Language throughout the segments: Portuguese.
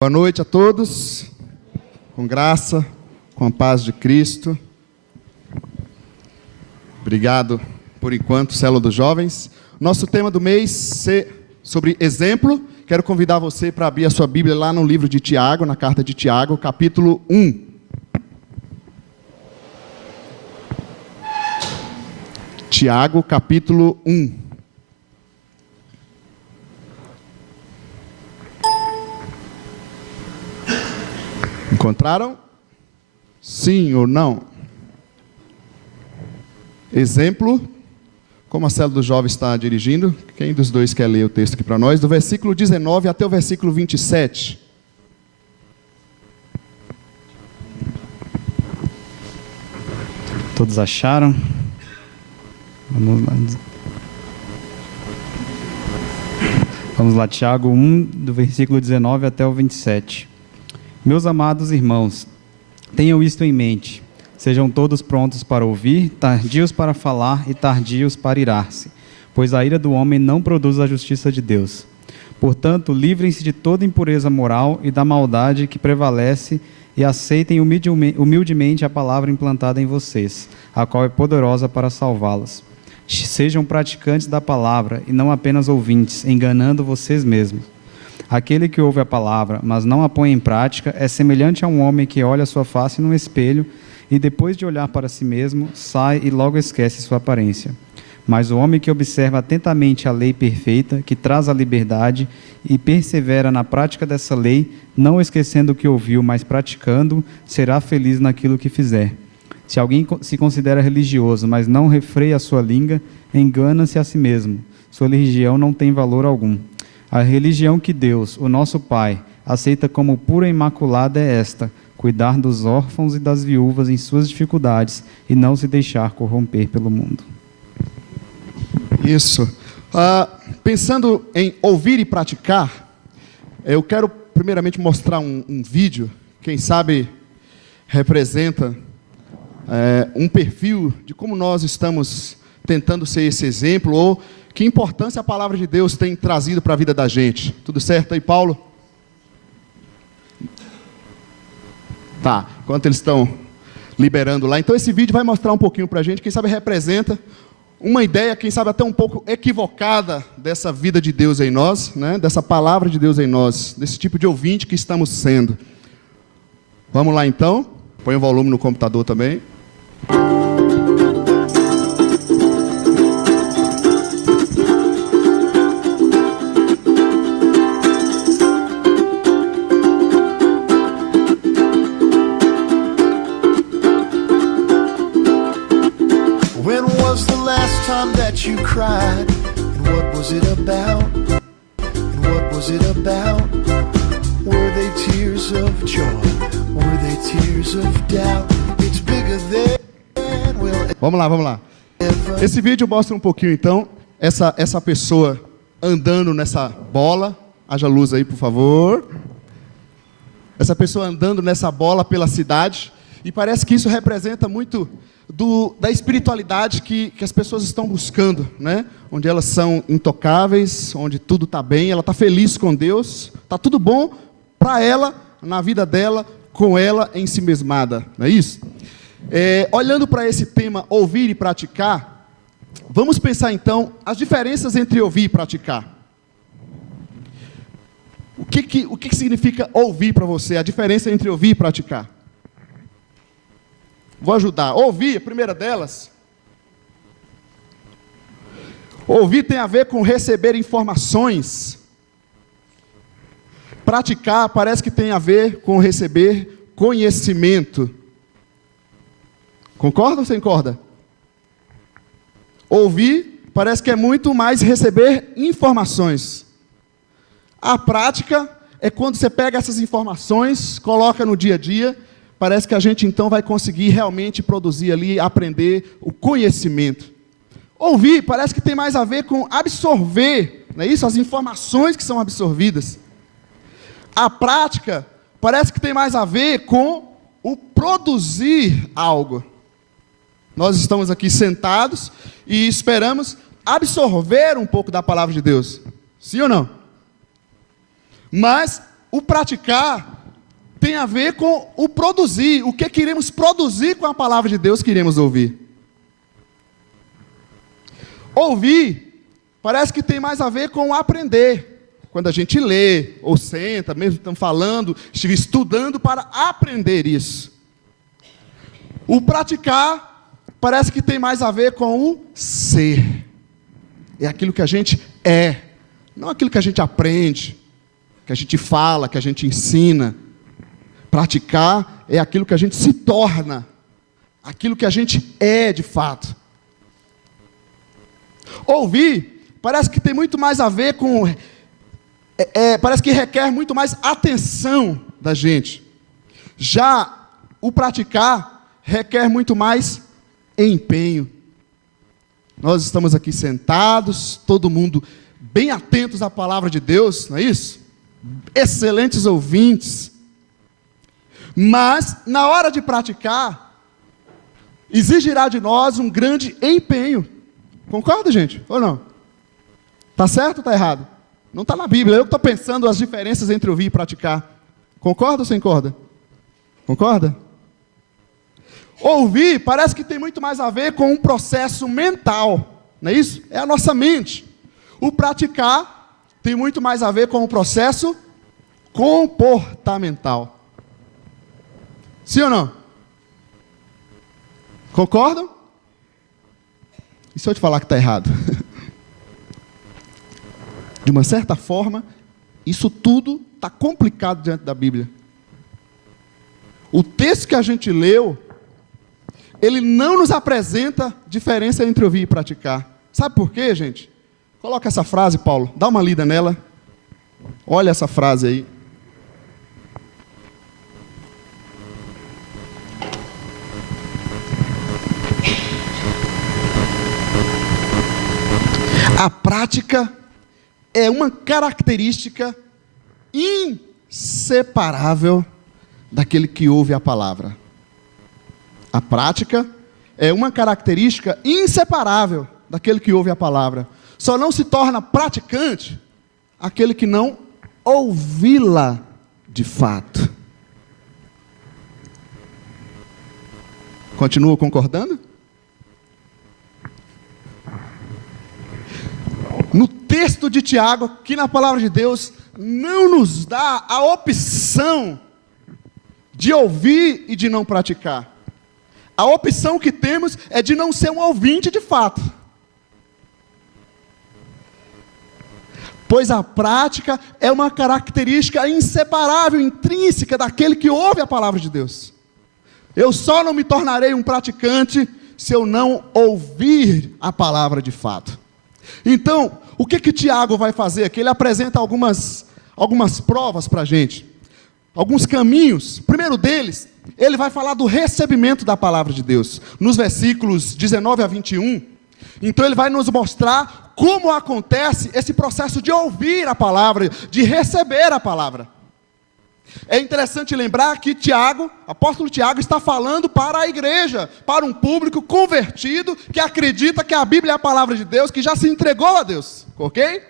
Boa noite a todos, com graça, com a paz de Cristo. Obrigado por enquanto, Célula dos Jovens. Nosso tema do mês é sobre exemplo. Quero convidar você para abrir a sua Bíblia lá no livro de Tiago, na carta de Tiago, capítulo 1. Tiago, capítulo 1. Encontraram? Sim ou não? Exemplo, como a Célula dos Jovens está dirigindo, quem dos dois quer ler o texto aqui para nós? Do versículo 19 até o versículo 27. Todos acharam? Vamos lá, Tiago 1, do versículo 19 até o 27. Meus amados irmãos, tenham isto em mente. Sejam todos prontos para ouvir, tardios para falar e tardios para irar-se, pois a ira do homem não produz a justiça de Deus. Portanto, livrem-se de toda impureza moral e da maldade que prevalece e aceitem humildemente a palavra implantada em vocês, a qual é poderosa para salvá-los. Sejam praticantes da palavra e não apenas ouvintes, enganando vocês mesmos. Aquele que ouve a palavra, mas não a põe em prática, é semelhante a um homem que olha sua face num espelho e, depois de olhar para si mesmo, sai e logo esquece sua aparência. Mas o homem que observa atentamente a lei perfeita, que traz a liberdade, e persevera na prática dessa lei, não esquecendo o que ouviu, mas praticando, será feliz naquilo que fizer. Se alguém se considera religioso, mas não refreia a sua língua, engana-se a si mesmo. Sua religião não tem valor algum. A religião que Deus, o nosso Pai, aceita como pura e imaculada é esta: cuidar dos órfãos e das viúvas em suas dificuldades e não se deixar corromper pelo mundo. Isso. Pensando em ouvir e praticar, eu quero primeiramente mostrar um vídeo, quem sabe representa um perfil de como nós estamos tentando ser esse exemplo, ou que importância a palavra de Deus tem trazido para a vida da gente. Tudo certo aí, Paulo? Tá, enquanto eles estão liberando lá. Então esse vídeo vai mostrar um pouquinho para a gente, quem sabe representa uma ideia, quem sabe até um pouco equivocada dessa vida de Deus em nós, né? Dessa palavra de Deus em nós, desse tipo de ouvinte que estamos sendo. Vamos lá então, põe o volume no computador também. You cried, and what was it about? And what was it about? Were they tears of joy? Were they tears of doubt? It's bigger than we'll Vamos lá. Esse vídeo mostra um pouquinho, então, essa pessoa andando nessa bola. Haja luz aí, por favor. Essa pessoa andando nessa bola pela cidade. E parece que isso representa muito da espiritualidade que as pessoas estão buscando, né? Onde elas são intocáveis, onde tudo está bem, ela está feliz com Deus, está tudo bom para ela, na vida dela, com ela em si mesmada, não é isso? Olhando para esse tema, ouvir e praticar, vamos pensar então as diferenças entre ouvir e praticar. O que significa ouvir para você? A diferença entre ouvir e praticar. Vou ajudar. Ouvir, a primeira delas. Ouvir tem a ver com receber informações. Praticar parece que tem a ver com receber conhecimento. Concorda ou você concorda? Ouvir parece que é muito mais receber informações. A prática é quando você pega essas informações, coloca no dia a dia. Parece que a gente então vai conseguir realmente produzir ali, aprender o conhecimento. Ouvir parece que tem mais a ver com absorver, não é isso? As informações que são absorvidas. A prática parece que tem mais a ver com o produzir algo. Nós estamos aqui sentados e esperamos absorver um pouco da palavra de Deus. Sim ou não? Mas o praticar tem a ver com o produzir, o que queremos produzir com a palavra de Deus que iremos ouvir. Ouvir parece que tem mais a ver com aprender. Quando a gente lê, ou senta, mesmo estamos falando, estive estudando para aprender isso. O praticar parece que tem mais a ver com o ser. É aquilo que a gente é, não aquilo que a gente aprende, que a gente fala, que a gente ensina. Praticar é aquilo que a gente se torna, aquilo que a gente é de fato. Ouvir parece que tem muito mais a ver com... parece que requer muito mais atenção da gente. Já o praticar requer muito mais empenho. Nós estamos aqui sentados, todo mundo bem atentos à palavra de Deus, não é isso? Excelentes ouvintes. Mas, na hora de praticar, exigirá de nós um grande empenho. Concorda, gente? Ou não? Está certo ou está errado? Não está na Bíblia, eu estou pensando as diferenças entre ouvir e praticar. Concorda ou sem corda? Concorda? Ouvir parece que tem muito mais a ver com um processo mental, não é isso? É a nossa mente. O praticar tem muito mais a ver com um processo comportamental. Sim ou não? Concordam? E se eu te falar que está errado? De uma certa forma, isso tudo está complicado diante da Bíblia. O texto que a gente leu, ele não nos apresenta diferença entre ouvir e praticar. Sabe por quê, gente? Coloca essa frase, Paulo, dá uma lida nela. Olha essa frase aí. A prática é uma característica inseparável daquele que ouve a palavra. A prática é uma característica inseparável daquele que ouve a palavra. Só não se torna praticante aquele que não ouvi-la de fato. Continua concordando? No texto de Tiago, aqui na palavra de Deus, não nos dá a opção de ouvir e de não praticar. A opção que temos é de não ser um ouvinte de fato. Pois a prática é uma característica inseparável, intrínseca daquele que ouve a palavra de Deus. Eu só não me tornarei um praticante se eu não ouvir a palavra de fato. Então, o que Tiago vai fazer aqui? Ele apresenta algumas provas para a gente. Alguns caminhos. O primeiro deles, ele vai falar do recebimento da palavra de Deus. Nos versículos 19 a 21. Então ele vai nos mostrar como acontece esse processo de ouvir a palavra, de receber a palavra. É interessante lembrar que Tiago, apóstolo Tiago, está falando para a igreja, para um público convertido, que acredita que a Bíblia é a palavra de Deus, que já se entregou a Deus, ok?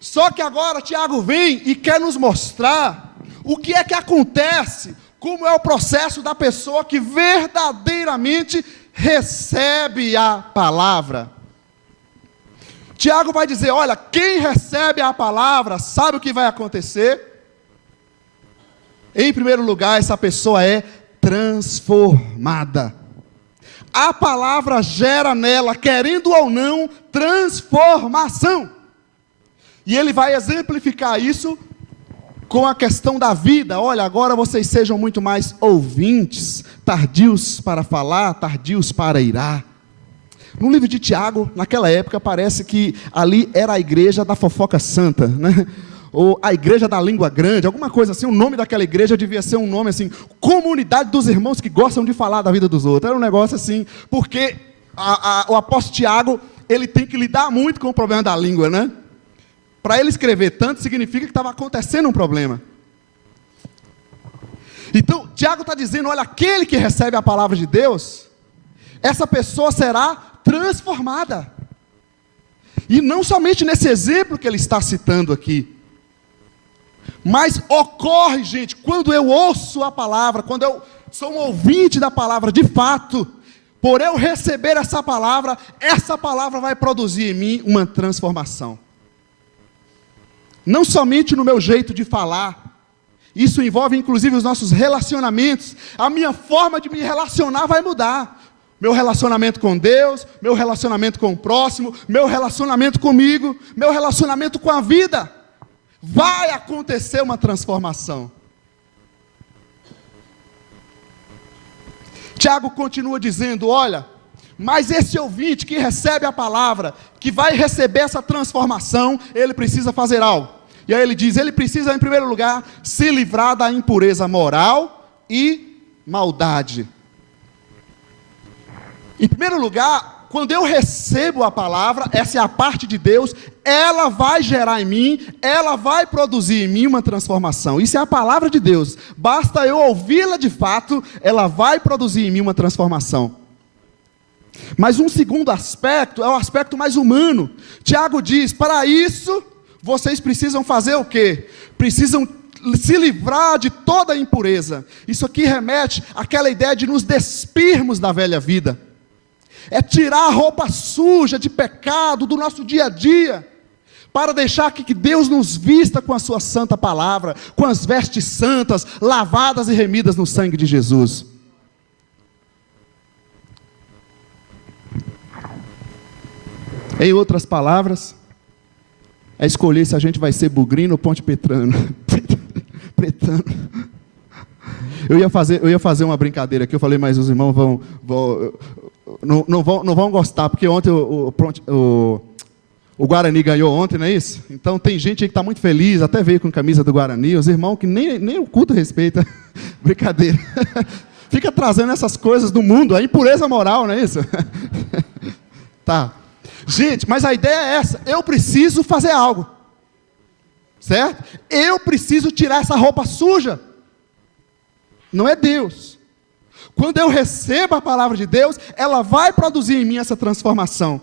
Só que agora Tiago vem e quer nos mostrar o que é que acontece, como é o processo da pessoa que verdadeiramente recebe a palavra. Tiago vai dizer, olha, quem recebe a palavra, sabe o que vai acontecer? Em primeiro lugar, essa pessoa é transformada. A palavra gera nela, querendo ou não, transformação. E ele vai exemplificar isso com a questão da vida. Olha, agora vocês sejam muito mais ouvintes, tardios para falar, tardios para irar. No livro de Tiago, naquela época, parece que ali era a igreja da fofoca santa, né? Ou a igreja da língua grande, alguma coisa assim. O nome daquela igreja devia ser um nome assim, comunidade dos irmãos que gostam de falar da vida dos outros. Era um negócio assim, porque o apóstolo Tiago, ele tem que lidar muito com o problema da língua, né? Para ele escrever tanto, significa que estava acontecendo um problema. Então, Tiago está dizendo, olha, aquele que recebe a palavra de Deus, essa pessoa será transformada. E não somente nesse exemplo que ele está citando aqui, Mas ocorre, gente, quando eu ouço a palavra, quando eu sou um ouvinte da palavra de fato, por eu receber essa palavra vai produzir em mim uma transformação. Não somente no meu jeito de falar, isso envolve inclusive os nossos relacionamentos, a minha forma de me relacionar vai mudar. Meu relacionamento com Deus, meu relacionamento com o próximo, meu relacionamento comigo, meu relacionamento com a vida. Vai acontecer uma transformação. Tiago continua dizendo, olha, mas esse ouvinte que recebe a palavra, que vai receber essa transformação, ele precisa fazer algo. E aí ele diz, ele precisa em primeiro lugar, se livrar da impureza moral e maldade. Em primeiro lugar, quando eu recebo a palavra, essa é a parte de Deus, ela vai gerar em mim, ela vai produzir em mim uma transformação. Isso é a palavra de Deus. Basta eu ouvi-la de fato, ela vai produzir em mim uma transformação. Mas um segundo aspecto, é o aspecto mais humano. Tiago diz, para isso, vocês precisam fazer o quê? Precisam se livrar de toda a impureza. Isso aqui remete àquela ideia de nos despirmos da velha vida. É tirar a roupa suja de pecado do nosso dia a dia, para deixar que Deus nos vista com a sua santa palavra, com as vestes santas, lavadas e remidas no sangue de Jesus. Em outras palavras, é escolher se a gente vai ser bugrino ou ponte petrano. Pretano. Eu ia fazer uma brincadeira aqui, eu falei, mas os irmãos não vão gostar, porque ontem o Guarani ganhou ontem, não é isso? Então tem gente aí que está muito feliz, até veio com camisa do Guarani, os irmãos que nem o culto respeita. Brincadeira. Fica trazendo essas coisas do mundo, a impureza moral, não é isso? Tá. Gente, mas a ideia é essa, eu preciso fazer algo. Certo? Eu preciso tirar essa roupa suja. Não é Deus. Quando eu recebo a palavra de Deus, ela vai produzir em mim essa transformação.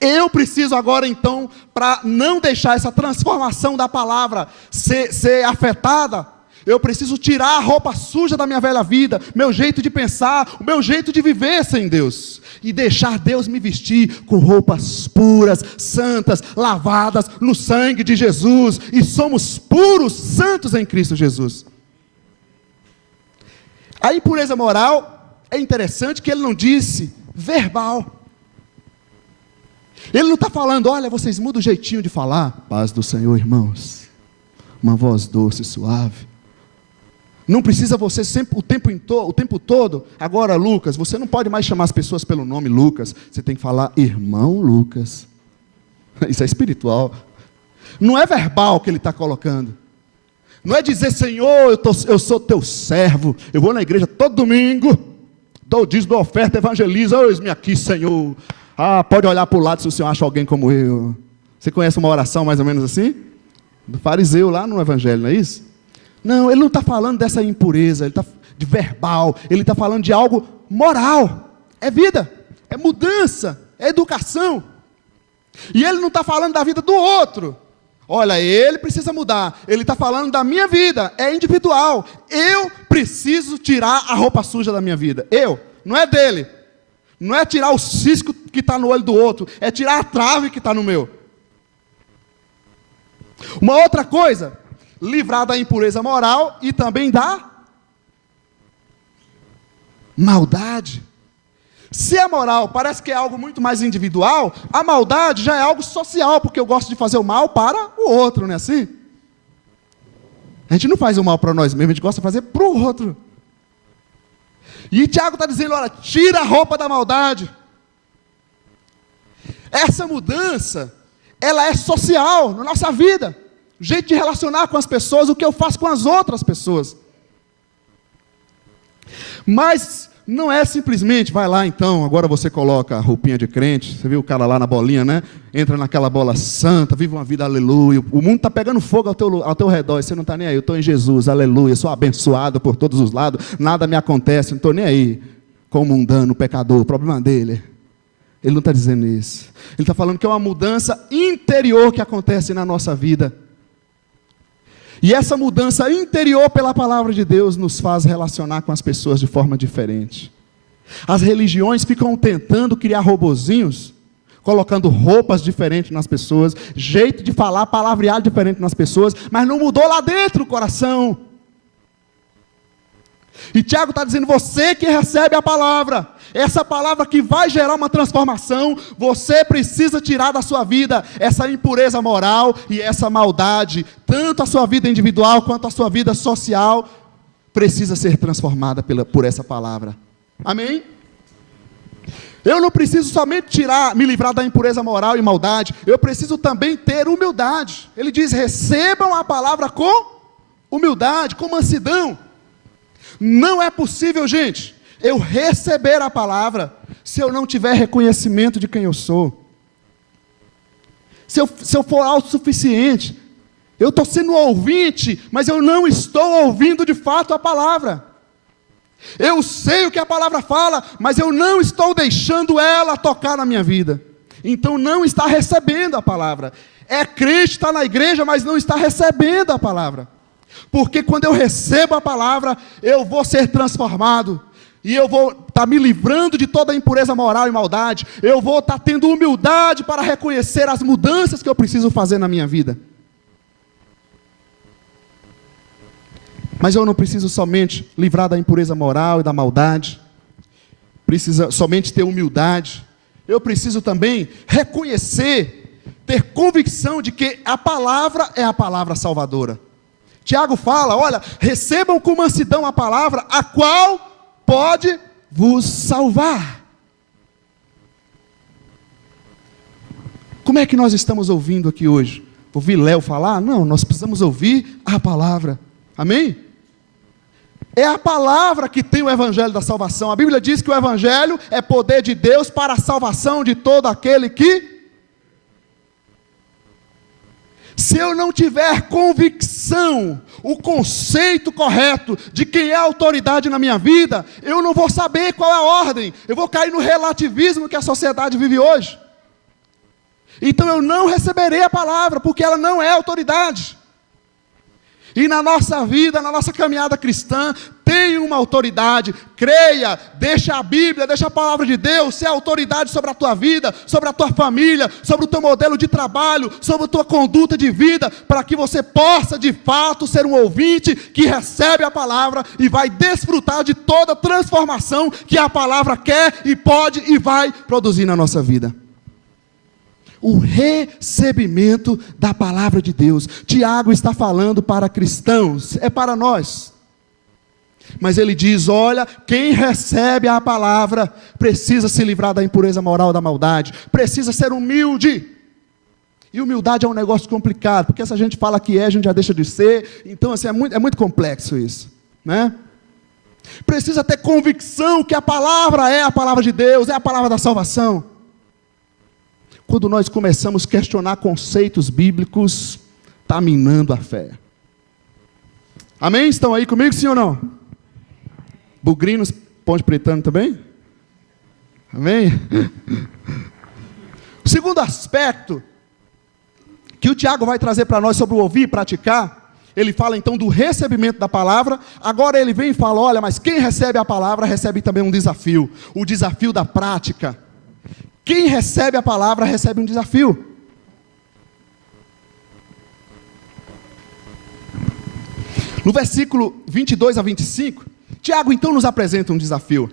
Eu preciso agora então, para não deixar essa transformação da palavra ser afetada, eu preciso tirar a roupa suja da minha velha vida, meu jeito de pensar, o meu jeito de viver sem Deus, e deixar Deus me vestir com roupas puras, santas, lavadas no sangue de Jesus, e somos puros, santos em Cristo Jesus. A impureza moral, é interessante que ele não disse verbal. Ele não está falando, olha, vocês mudam o jeitinho de falar. Paz do Senhor, irmãos. Uma voz doce e suave. Não precisa você sempre, o tempo todo. Agora, Lucas, você não pode mais chamar as pessoas pelo nome Lucas. Você tem que falar, irmão Lucas. Isso é espiritual. Não é verbal que ele está colocando. Não é dizer, Senhor, eu sou teu servo, eu vou na igreja todo domingo, dou dízimo, dou oferta, evangelizo, eis-me aqui, Senhor. Ah, pode olhar para o lado se o Senhor acha alguém como eu. Você conhece uma oração mais ou menos assim? Do fariseu lá no evangelho, não é isso? Não, ele não está falando dessa impureza, ele está de verbal, ele está falando de algo moral, é vida, é mudança, é educação. E ele não está falando da vida do outro. Olha, ele precisa mudar. Ele está falando da minha vida, é individual. Eu preciso tirar a roupa suja da minha vida. Eu, não é dele. Não é tirar o cisco que está no olho do outro, é tirar a trave que está no meu. Uma outra coisa, livrar da impureza moral e também da maldade. Se a moral parece que é algo muito mais individual, a maldade já é algo social, porque eu gosto de fazer o mal para o outro, não é assim? A gente não faz o mal para nós mesmos, a gente gosta de fazer para o outro. E Tiago está dizendo, olha, tira a roupa da maldade. Essa mudança, ela é social na nossa vida. O jeito de relacionar com as pessoas, o que eu faço com as outras pessoas. Mas não é simplesmente, vai lá então, agora você coloca a roupinha de crente, você viu o cara lá na bolinha, né? Entra naquela bola santa, vive uma vida aleluia, o mundo está pegando fogo ao teu redor, e você não está nem aí, eu estou em Jesus, aleluia, sou abençoado por todos os lados, nada me acontece, não estou nem aí com o mundano, o pecador, o problema dele. Ele não está dizendo isso, ele está falando que é uma mudança interior que acontece na nossa vida. E essa mudança interior pela palavra de Deus nos faz relacionar com as pessoas de forma diferente. As religiões ficam tentando criar robozinhos, colocando roupas diferentes nas pessoas, jeito de falar, palavreado diferente nas pessoas, mas não mudou lá dentro o coração. E Tiago está dizendo, você que recebe a palavra, essa palavra que vai gerar uma transformação, você precisa tirar da sua vida essa impureza moral e essa maldade, tanto a sua vida individual quanto a sua vida social, precisa ser transformada por essa palavra. Amém? Eu não preciso somente me livrar da impureza moral e maldade, eu preciso também ter humildade. Ele diz, recebam a palavra com humildade, com mansidão. Não é possível, gente, eu receber a palavra, se eu não tiver reconhecimento de quem eu sou. Se eu for autossuficiente, eu estou sendo ouvinte, mas eu não estou ouvindo de fato a palavra. Eu sei o que a palavra fala, mas eu não estou deixando ela tocar na minha vida. Então não está recebendo a palavra. É crente, está na igreja, mas não está recebendo a palavra. Porque quando eu recebo a palavra, eu vou ser transformado. E eu vou estar me livrando de toda a impureza moral e maldade. Eu vou estar tendo humildade para reconhecer as mudanças que eu preciso fazer na minha vida. Mas eu não preciso somente livrar da impureza moral e da maldade. Precisa somente ter humildade. Eu preciso também reconhecer, ter convicção de que a palavra é a palavra salvadora. Tiago fala, olha, recebam com mansidão a palavra, a qual pode vos salvar. Como é que nós estamos ouvindo aqui hoje? Ouvir Léo falar? Não, nós precisamos ouvir a palavra. Amém? É a palavra que tem o evangelho da salvação. A Bíblia diz que o evangelho é poder de Deus para a salvação de todo aquele que... Se eu não tiver convicção, o conceito correto de quem é a autoridade na minha vida, eu não vou saber qual é a ordem. Eu vou cair no relativismo que a sociedade vive hoje. Então eu não receberei a palavra, porque ela não é autoridade. E na nossa vida, na nossa caminhada cristã, tem uma autoridade. Creia, deixa a Bíblia, deixa a palavra de Deus ser autoridade sobre a tua vida, sobre a tua família, sobre o teu modelo de trabalho, sobre a tua conduta de vida, para que você possa de fato ser um ouvinte que recebe a palavra e vai desfrutar de toda a transformação que a palavra quer e pode e vai produzir na nossa vida. O recebimento da palavra de Deus. Tiago está falando para cristãos, é para nós. Mas ele diz, olha, quem recebe a palavra, precisa se livrar da impureza moral, da maldade, precisa ser humilde. E humildade é um negócio complicado, porque se a gente fala que a gente já deixa de ser, então assim, é muito complexo isso, né? Precisa ter convicção que a palavra é a palavra de Deus, é a palavra da salvação. Quando nós começamos a questionar conceitos bíblicos, está minando a fé. Amém? Estão aí comigo, sim ou não? Bugrinos, Ponte Pretano também? Amém? O segundo aspecto que o Tiago vai trazer para nós sobre o ouvir e praticar, ele fala então do recebimento da palavra. Agora ele vem e fala, olha, mas quem recebe a palavra recebe também um desafio, o desafio da prática. Quem recebe a palavra recebe um desafio. No versículo 22 a 25, Tiago então nos apresenta um desafio.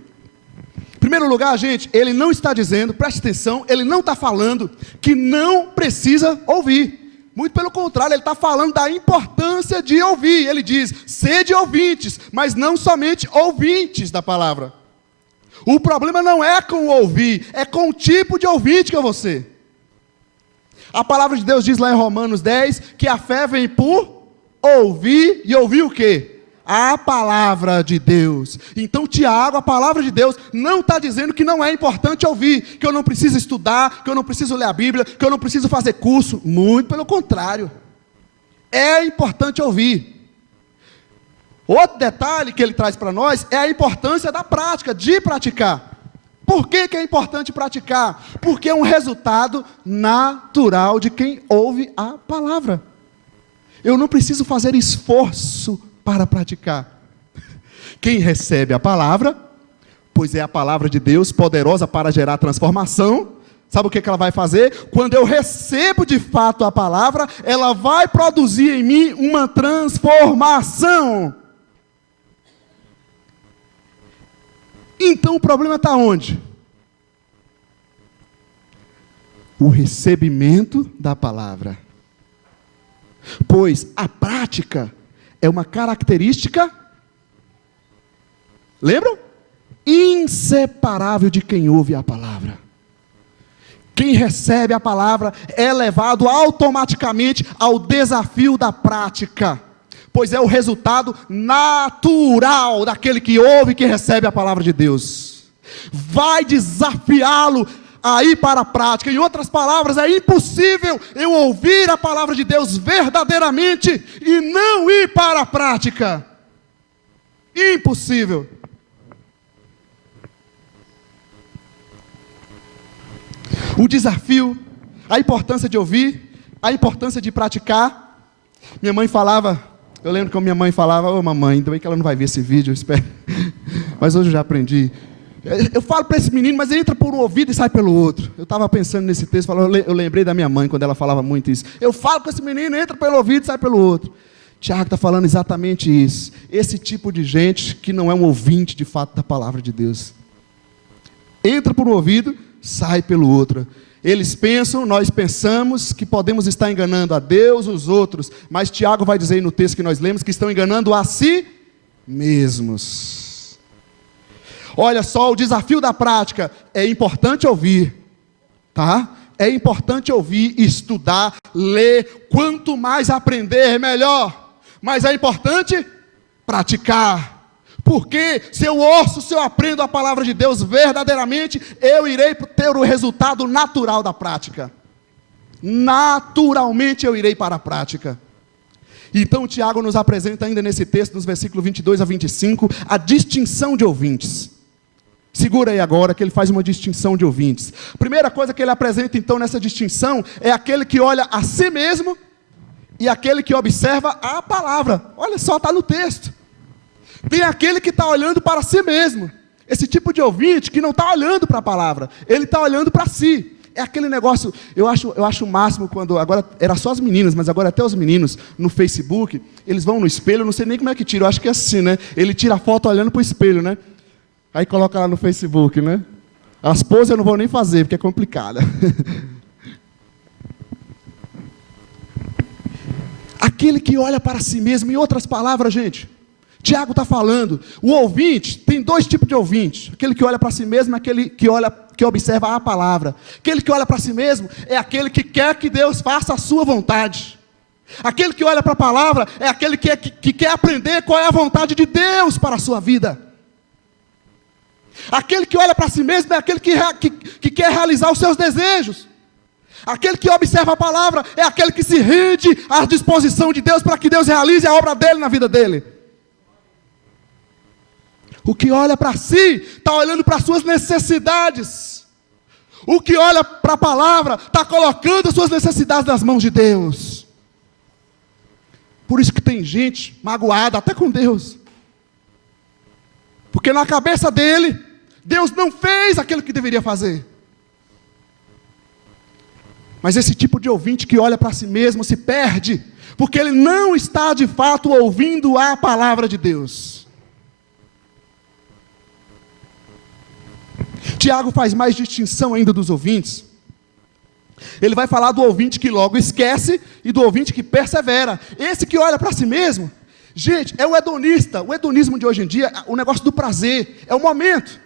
Em primeiro lugar, gente, ele não está dizendo, preste atenção, ele não está falando que não precisa ouvir. Muito pelo contrário, ele está falando da importância de ouvir. Ele diz, sede ouvintes, mas não somente ouvintes da palavra. O problema não é com o ouvir, é com o tipo de ouvinte que eu vou ser. A palavra de Deus diz lá em Romanos 10, que a fé vem por ouvir, e ouvir o quê? A palavra de Deus. Então Tiago, a palavra de Deus, não está dizendo que não é importante ouvir, que eu não preciso estudar, que eu não preciso ler a Bíblia, que eu não preciso fazer curso. Muito pelo contrário. É importante ouvir. Outro detalhe que ele traz para nós é a importância da prática, de praticar. Por que é importante praticar? Porque é um resultado natural de quem ouve a palavra. Eu não preciso fazer esforço para praticar. Quem recebe a palavra, pois é a palavra de Deus, poderosa para gerar transformação. Sabe o que ela vai fazer? Quando eu recebo de fato a palavra, ela vai produzir em mim uma transformação. Então o problema está onde? O recebimento da palavra. Pois a prática é uma característica, lembram? Inseparável de quem ouve a palavra. Quem recebe a palavra é levado automaticamente ao desafio da prática, pois é o resultado natural daquele que ouve e que recebe a palavra de Deus. Vai desafiá-lo a ir para a prática. Em outras palavras, é impossível eu ouvir a palavra de Deus verdadeiramente e não ir para a prática. Impossível. O desafio, a importância de ouvir, a importância de praticar. Minha mãe falava, eu lembro que a minha mãe falava, ô mamãe, ainda bem que ela não vai ver esse vídeo, eu espero. Mas hoje eu já aprendi. Eu falo para esse menino, mas ele entra por um ouvido e sai pelo outro. Eu estava pensando nesse texto, eu lembrei da minha mãe quando ela falava muito isso. Eu falo com esse menino, entra pelo ouvido e sai pelo outro. Tiago está falando exatamente isso. Esse tipo de gente que não é um ouvinte de fato da palavra de Deus. Entra por um ouvido, sai pelo outro. Eles pensam, nós pensamos que podemos estar enganando a Deus, os outros. Mas Tiago vai dizer no texto que nós lemos que estão enganando a si mesmos. Olha só, o desafio da prática, é importante ouvir, tá? É importante ouvir, estudar, ler, quanto mais aprender, melhor. Mas é importante praticar, porque se eu ouço, se eu aprendo a palavra de Deus verdadeiramente, eu irei ter o resultado natural da prática. Naturalmente eu irei para a prática. Então o Tiago nos apresenta ainda nesse texto, nos versículos 22 a 25, a distinção de ouvintes. Segura aí agora que ele faz uma distinção de ouvintes. Primeira coisa que ele apresenta então nessa distinção é aquele que olha a si mesmo e aquele que observa a palavra. Olha só, está no texto. Tem aquele que está olhando para si mesmo. Esse tipo de ouvinte que não está olhando para a palavra, ele está olhando para si. É aquele negócio, eu acho o máximo quando, agora era só as meninas, mas agora até os meninos no Facebook, eles vão no espelho, eu não sei nem como é que tira, eu acho que é assim, né? Ele tira a foto olhando para o espelho, né? Aí coloca lá no Facebook, né? As poses eu não vou nem fazer, porque é complicada. Aquele que olha para si mesmo, em outras palavras, gente, Tiago está falando, o ouvinte, tem dois tipos de ouvinte. Aquele que olha para si mesmo e aquele que observa a palavra. Aquele que olha para si mesmo é aquele que quer que Deus faça a sua vontade. Aquele que olha para a palavra é aquele que quer aprender qual é a vontade de Deus para a sua vida. Aquele que olha para si mesmo é aquele que quer realizar os seus desejos. Aquele que observa a palavra é aquele que se rende à disposição de Deus para que Deus realize a obra dele na vida dele. O que olha para si está olhando para as suas necessidades. O que olha para a palavra está colocando as suas necessidades nas mãos de Deus. Por isso que tem gente magoada até com Deus. Porque na cabeça dele, Deus não fez aquilo que deveria fazer. Mas esse tipo de ouvinte que olha para si mesmo se perde, porque ele não está de fato ouvindo a palavra de Deus. Tiago faz mais distinção ainda dos ouvintes. Ele vai falar do ouvinte que logo esquece e do ouvinte que persevera. Esse que olha para si mesmo, gente, é o hedonista. O hedonismo de hoje em dia, o negócio do prazer, é o momento.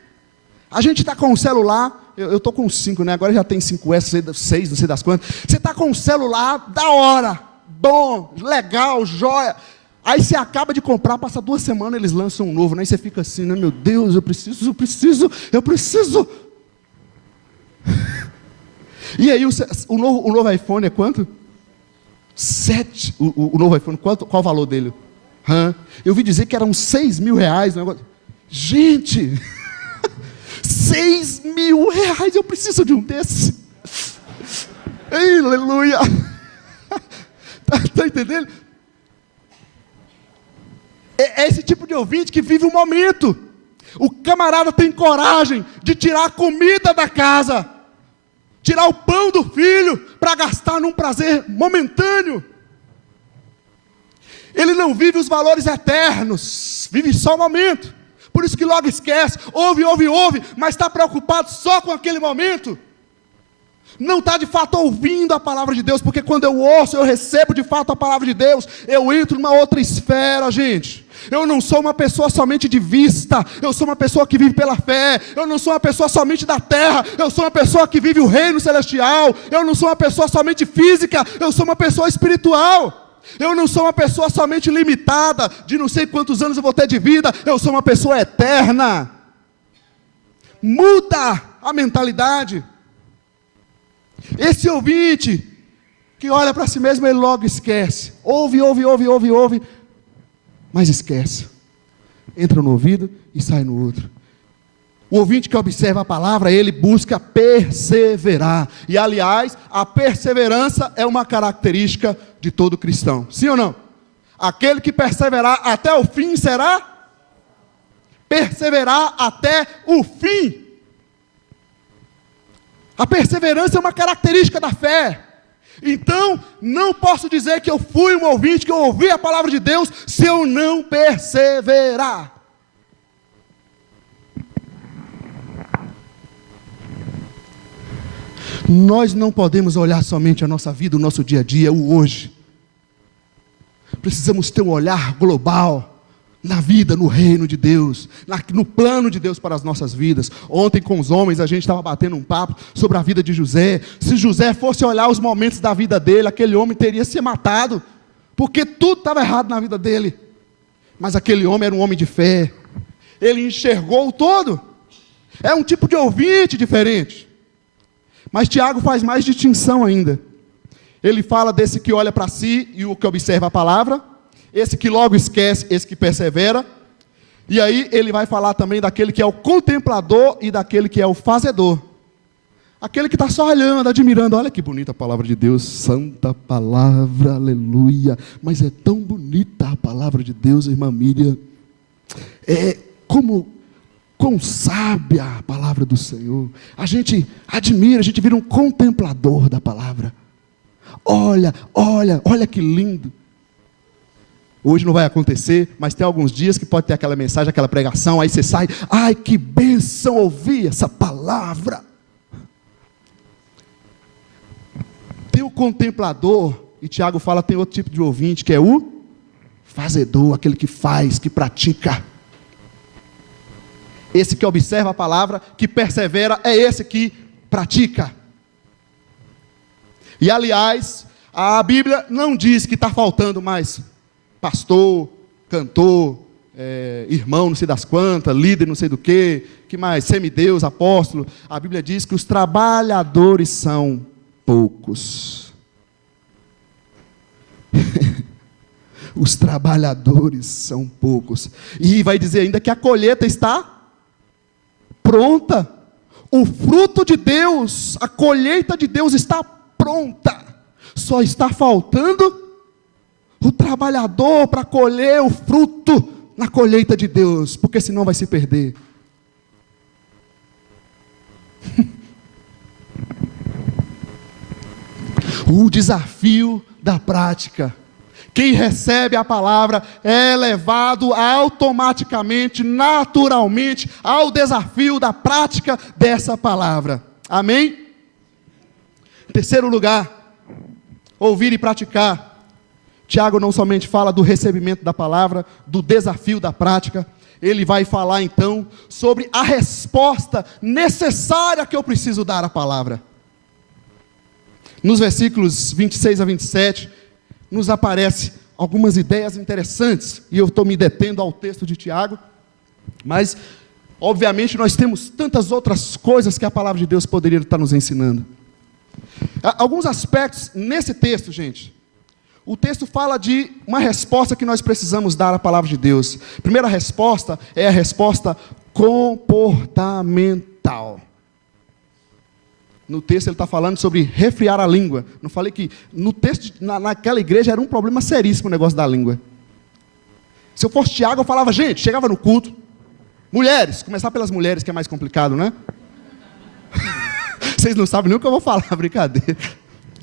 A gente está com o celular, eu estou com 5, né? Agora já tem 5S, 6, não sei das quantas. Você está com o celular, da hora, bom, legal, joia. Aí você acaba de comprar, passa 2 semanas, eles lançam um novo, né? E você fica assim, né? Meu Deus, eu preciso. E aí o novo iPhone é quanto? 7. O novo iPhone, qual o valor dele? Eu ouvi dizer que era uns 6 mil reais. Gente, 6 mil reais, eu preciso de um desse. Aleluia. Tá entendendo? É esse tipo de ouvinte que vive o momento. O camarada tem coragem de tirar a comida da casa, tirar o pão do filho, para gastar num prazer momentâneo. Ele não vive os valores eternos, vive só o momento. Por isso que logo esquece, ouve, mas está preocupado só com aquele momento. Não está de fato ouvindo a palavra de Deus, porque quando eu ouço, eu recebo de fato a palavra de Deus, eu entro numa outra esfera, gente. Eu não sou uma pessoa somente de vista, eu sou uma pessoa que vive pela fé. Eu não sou uma pessoa somente da terra, eu sou uma pessoa que vive o reino celestial. Eu não sou uma pessoa somente física, eu sou uma pessoa espiritual. Eu não sou uma pessoa somente limitada, de não sei quantos anos eu vou ter de vida, eu sou uma pessoa eterna. Muda a mentalidade. Esse ouvinte, que olha para si mesmo, ele logo esquece. Ouve, mas esquece. Entra no ouvido e sai no outro. O ouvinte que observa a palavra, ele busca perseverar. E aliás, a perseverança é uma característica de todo cristão. Sim ou não? Aquele que perseverar até o fim será? Perseverar até o fim. A perseverança é uma característica da fé. Então, não posso dizer que eu fui um ouvinte, que eu ouvi a palavra de Deus, se eu não perseverar. Nós não podemos olhar somente a nossa vida, o nosso dia a dia, o hoje. Precisamos ter um olhar global na vida, no reino de Deus, no plano de Deus para as nossas vidas. Ontem com os homens a gente estava batendo um papo sobre a vida de José. Se José fosse olhar os momentos da vida dele, aquele homem teria se matado, porque tudo estava errado na vida dele. Mas aquele homem era um homem de fé, ele enxergou o todo. É um tipo de ouvinte diferente. Mas Tiago faz mais distinção ainda. Ele fala desse que olha para si e o que observa a palavra, esse que logo esquece, esse que persevera. E aí ele vai falar também daquele que é o contemplador e daquele que é o fazedor. Aquele que está só olhando, admirando. Olha que bonita a palavra de Deus, santa palavra, aleluia. Mas é tão bonita a palavra de Deus, irmã Miriam. Quão sábia a palavra do Senhor. A gente admira, a gente vira um contemplador da palavra. Olha que lindo. Hoje não vai acontecer, mas tem alguns dias que pode ter aquela mensagem, aquela pregação, aí você sai, ai que bênção ouvir essa palavra. Tem o contemplador, e Tiago fala, tem outro tipo de ouvinte, que é o fazedor, aquele que faz, que pratica. Esse que observa a palavra, que persevera, é esse que pratica. E aliás, a Bíblia não diz que está faltando mais pastor, cantor, irmão não sei das quantas, líder não sei do que mais, semideus, apóstolo. A Bíblia diz que os trabalhadores são poucos. Os trabalhadores são poucos. E vai dizer ainda que a colheita está pronta. O fruto de Deus, a colheita de Deus está pronta. Só está faltando o trabalhador para colher o fruto na colheita de Deus, porque senão vai se perder. O desafio da prática. Quem recebe a palavra é levado automaticamente, naturalmente, ao desafio da prática dessa palavra. Amém? Em terceiro lugar, ouvir e praticar. Tiago não somente fala do recebimento da palavra, do desafio da prática, ele vai falar então sobre a resposta necessária que eu preciso dar à palavra. Nos versículos 26 a 27, nos aparecem algumas ideias interessantes, e eu estou me detendo ao texto de Tiago, mas, obviamente, nós temos tantas outras coisas que a palavra de Deus poderia estar nos ensinando. Alguns aspectos nesse texto, gente. O texto fala de uma resposta que nós precisamos dar à palavra de Deus. A primeira resposta é a resposta comportamental. No texto ele está falando sobre refriar a língua. Não falei que no texto, naquela igreja era um problema seríssimo o negócio da língua. Se eu fosse Tiago, eu falava, gente, chegava no culto. Mulheres, começar pelas mulheres, que é mais complicado, né? Vocês não sabem nem o que eu vou falar, brincadeira.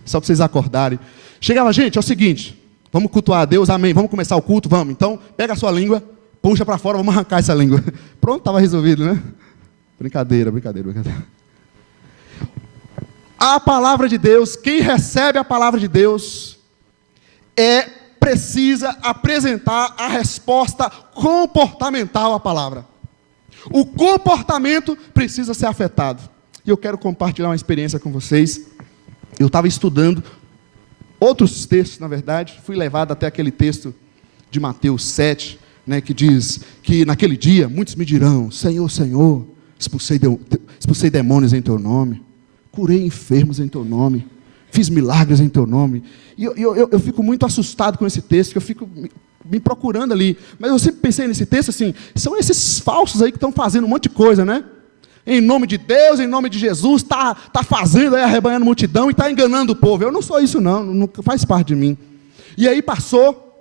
Só para vocês acordarem. Chegava, gente, é o seguinte, vamos cultuar a Deus, amém, vamos começar o culto, vamos. Então, pega a sua língua, puxa para fora, vamos arrancar essa língua. Pronto, estava resolvido, né? Brincadeira. A palavra de Deus, quem recebe a palavra de Deus, precisa apresentar a resposta comportamental à palavra. O comportamento precisa ser afetado. E eu quero compartilhar uma experiência com vocês. Eu estava estudando outros textos, na verdade. Fui levado até aquele texto de Mateus 7, né, que diz que naquele dia muitos me dirão, Senhor, Senhor, expulsei demônios em teu nome, curei enfermos em teu nome, fiz milagres em teu nome. E eu fico muito assustado com esse texto, que eu fico me procurando ali. Mas eu sempre pensei nesse texto assim, são esses falsos aí que estão fazendo um monte de coisa, né? Em nome de Deus, em nome de Jesus, tá fazendo aí, arrebanhando multidão e está enganando o povo. Eu não sou isso não faz parte de mim. E aí passou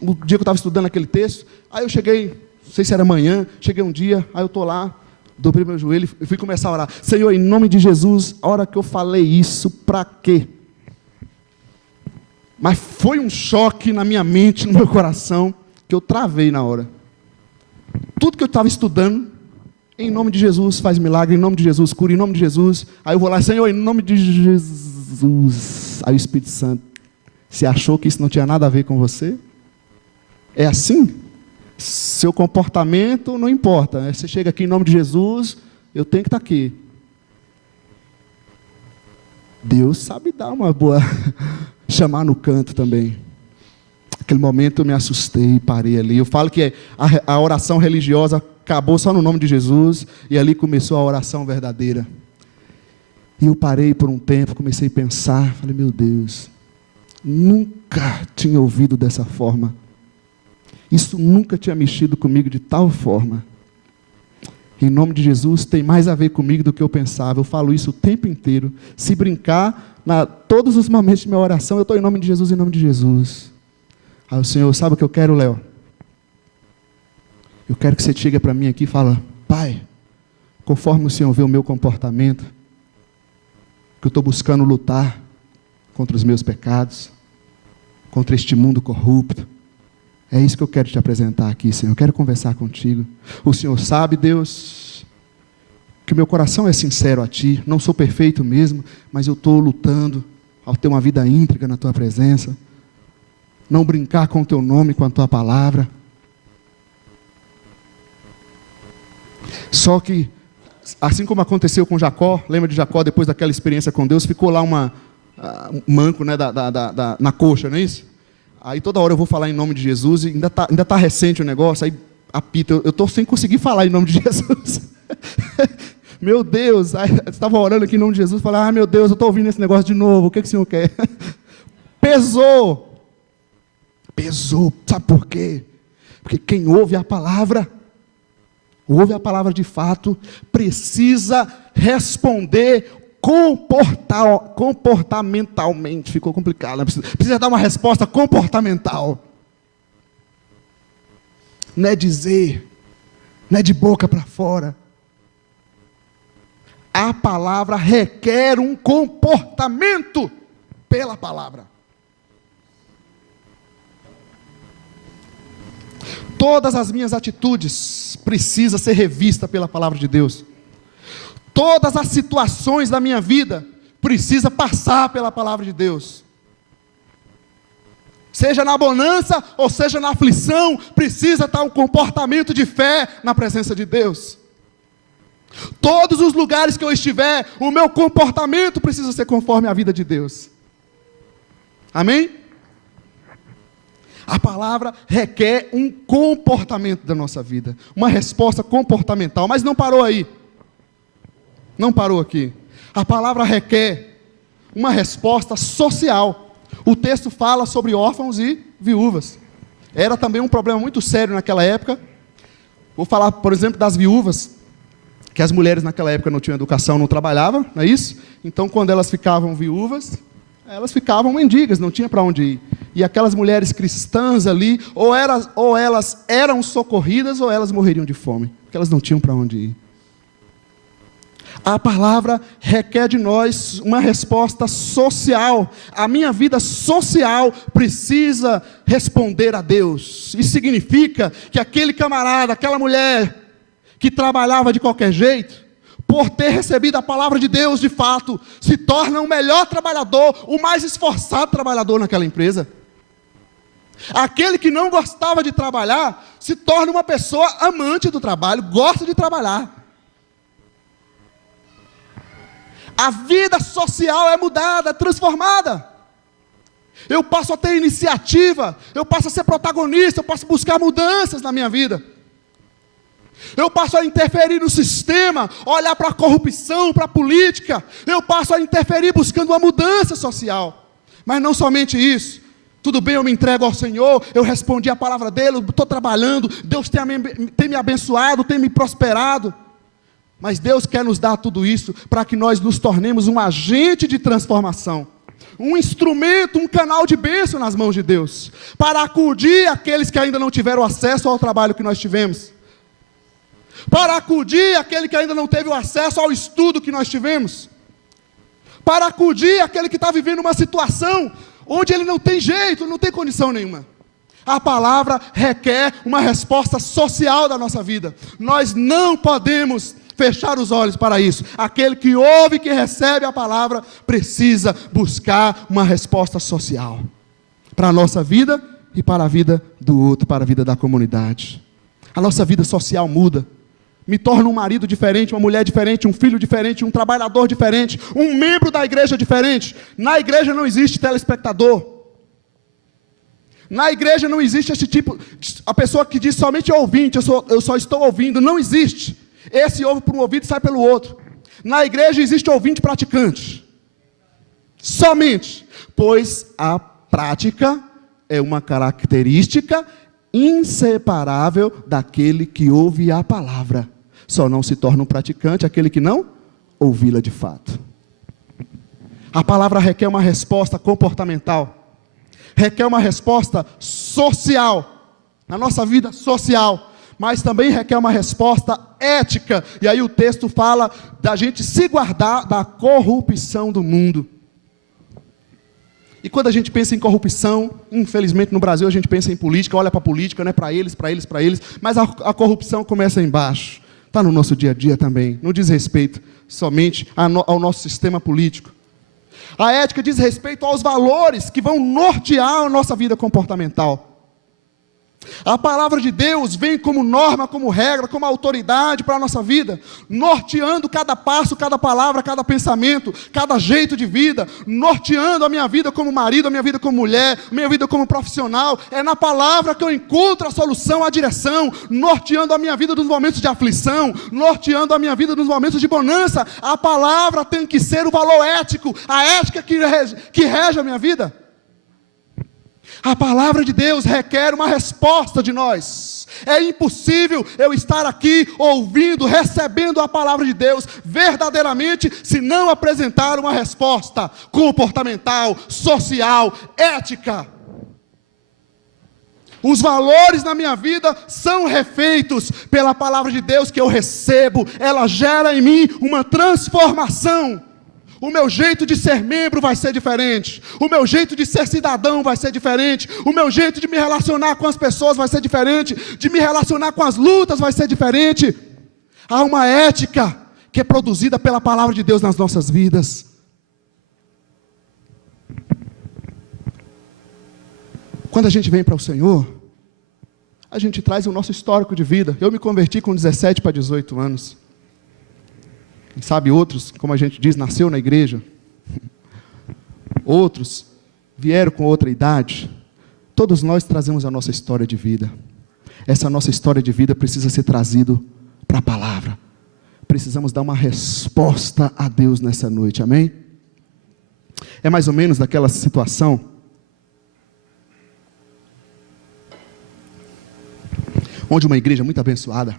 o dia que eu estava estudando aquele texto, aí eu cheguei, não sei se era manhã, cheguei um dia, aí eu estou lá, dobrei meu joelho e fui começar a orar. Senhor, em nome de Jesus, a hora que eu falei isso, para quê? Mas foi um choque na minha mente, no meu coração, que eu travei na hora. Tudo que eu estava estudando, em nome de Jesus faz milagre, em nome de Jesus cura, em nome de Jesus. Aí eu vou lá, Senhor, em nome de Jesus. Aí o Espírito Santo, você achou que isso não tinha nada a ver com você? É assim? Seu comportamento não importa. Você chega aqui em nome de Jesus, eu tenho que estar aqui. Deus sabe dar uma boa... chamar no canto também. Naquele momento eu me assustei, parei ali. Eu falo que a oração religiosa acabou só no nome de Jesus, e ali começou a oração verdadeira. E eu parei por um tempo, comecei a pensar, falei, meu Deus, nunca tinha ouvido dessa forma. Isso nunca tinha mexido comigo de tal forma. Em nome de Jesus tem mais a ver comigo do que eu pensava. Eu falo isso o tempo inteiro. Se brincar, todos os momentos de minha oração, eu estou em nome de Jesus, em nome de Jesus. Aí o Senhor, sabe o que eu quero, Léo? Eu quero que você chegue para mim aqui e fala, Pai, conforme o Senhor vê o meu comportamento, que eu estou buscando lutar contra os meus pecados, contra este mundo corrupto, é isso que eu quero te apresentar aqui, Senhor. Eu quero conversar contigo. O Senhor sabe, Deus, que meu coração é sincero a Ti. Não sou perfeito mesmo, mas eu estou lutando ao ter uma vida íntegra na Tua presença. Não brincar com o Teu nome, com a Tua palavra. Só que, assim como aconteceu com Jacó, lembra de Jacó, depois daquela experiência com Deus, ficou lá um manco, né, na coxa, não é isso? Aí toda hora eu vou falar em nome de Jesus, e ainda tá recente o negócio, aí apita, eu estou sem conseguir falar em nome de Jesus. Meu Deus, aí eu estava orando aqui em nome de Jesus, falei, meu Deus, eu estou ouvindo esse negócio de novo, o que o Senhor quer? Pesou, sabe por quê? Porque quem ouve a palavra de fato, precisa responder comportamentalmente. Ficou complicado, né? Precisa dar uma resposta comportamental. Não é dizer, não é de boca para fora. A palavra requer um comportamento pela palavra. Todas as minhas atitudes precisam ser revistas pela palavra de Deus. Todas as situações da minha vida precisam passar pela palavra de Deus. Seja na bonança ou seja na aflição, precisa estar um comportamento de fé na presença de Deus. Todos os lugares que eu estiver, o meu comportamento precisa ser conforme a vida de Deus. Amém? A palavra requer um comportamento da nossa vida, uma resposta comportamental, mas não parou aí. Não parou aqui. A palavra requer uma resposta social. O texto fala sobre órfãos e viúvas. Era também um problema muito sério naquela época. Vou falar, por exemplo, das viúvas, que as mulheres naquela época não tinham educação, não trabalhavam, não é isso? Então, quando elas ficavam viúvas, elas ficavam mendigas, não tinha para onde ir. E aquelas mulheres cristãs ali, ou elas eram socorridas, ou elas morreriam de fome, porque elas não tinham para onde ir. A palavra requer de nós uma resposta social. A minha vida social precisa responder a Deus. Isso significa que aquele camarada, aquela mulher que trabalhava de qualquer jeito, por ter recebido a palavra de Deus de fato, se torna o melhor trabalhador, o mais esforçado trabalhador naquela empresa. Aquele que não gostava de trabalhar, se torna uma pessoa amante do trabalho, gosta de trabalhar. A vida social é mudada, é transformada. Eu passo a ter iniciativa, eu passo a ser protagonista, eu passo a buscar mudanças na minha vida. Eu passo a interferir no sistema, olhar para a corrupção, para a política. Eu passo a interferir buscando uma mudança social. Mas não somente isso. Tudo bem, eu me entrego ao Senhor, eu respondi a palavra dele, estou trabalhando, Deus tem me abençoado, tem me prosperado. Mas Deus quer nos dar tudo isso para que nós nos tornemos um agente de transformação, um instrumento, um canal de bênção nas mãos de Deus, para acudir aqueles que ainda não tiveram acesso ao trabalho que nós tivemos, para acudir aquele que ainda não teve o acesso ao estudo que nós tivemos, para acudir aquele que está vivendo uma situação onde ele não tem jeito, não tem condição nenhuma. A palavra requer uma resposta social da nossa vida. Nós não podemos fechar os olhos para isso. Aquele que ouve, que recebe a palavra, precisa buscar uma resposta social para a nossa vida e para a vida do outro, para a vida da comunidade. A nossa vida social muda. Me torno um marido diferente, uma mulher diferente, um filho diferente, um trabalhador diferente, um membro da igreja diferente. Na igreja não existe telespectador. Na igreja não existe esse tipo, a pessoa que diz somente ouvinte, eu só estou ouvindo, não existe. Esse ouve por um ouvido e sai pelo outro. Na igreja existe ouvinte praticante. Somente. Pois a prática é uma característica inseparável daquele que ouve a palavra. Só não se torna um praticante aquele que não ouvi-la de fato. A palavra requer uma resposta comportamental. Requer uma resposta social. Na nossa vida social. Mas também requer uma resposta ética. E aí o texto fala da gente se guardar da corrupção do mundo. E quando a gente pensa em corrupção, infelizmente no Brasil a gente pensa em política, olha para a política, né, para eles, mas a corrupção começa embaixo. Está no nosso dia a dia também. Não diz respeito somente ao nosso sistema político. A ética diz respeito aos valores que vão nortear a nossa vida comportamental. A palavra de Deus vem como norma, como regra, como autoridade para a nossa vida, norteando cada passo, cada palavra, cada pensamento, cada jeito de vida, norteando a minha vida como marido, a minha vida como mulher, a minha vida como profissional. É na palavra que eu encontro a solução, a direção, norteando a minha vida nos momentos de aflição, norteando a minha vida nos momentos de bonança. A palavra tem que ser o valor ético, a ética que rege a minha vida. A palavra de Deus requer uma resposta de nós. É impossível eu estar aqui ouvindo, recebendo a palavra de Deus verdadeiramente, se não apresentar uma resposta comportamental, social, ética. Os valores na minha vida são refeitos pela palavra de Deus que eu recebo. Ela gera em mim uma transformação. O meu jeito de ser membro vai ser diferente. O meu jeito de ser cidadão vai ser diferente. O meu jeito de me relacionar com as pessoas vai ser diferente. De me relacionar com as lutas vai ser diferente. Há uma ética que é produzida pela palavra de Deus nas nossas vidas. Quando a gente vem para o Senhor, a gente traz o nosso histórico de vida. Eu me converti com 17 para 18 anos. Sabe, outros, como a gente diz, nasceu na igreja. Outros vieram com outra idade. Todos nós trazemos a nossa história de vida. Essa nossa história de vida precisa ser trazida para a palavra. Precisamos dar uma resposta a Deus nessa noite, amém? É mais ou menos daquela situação onde uma igreja muito abençoada,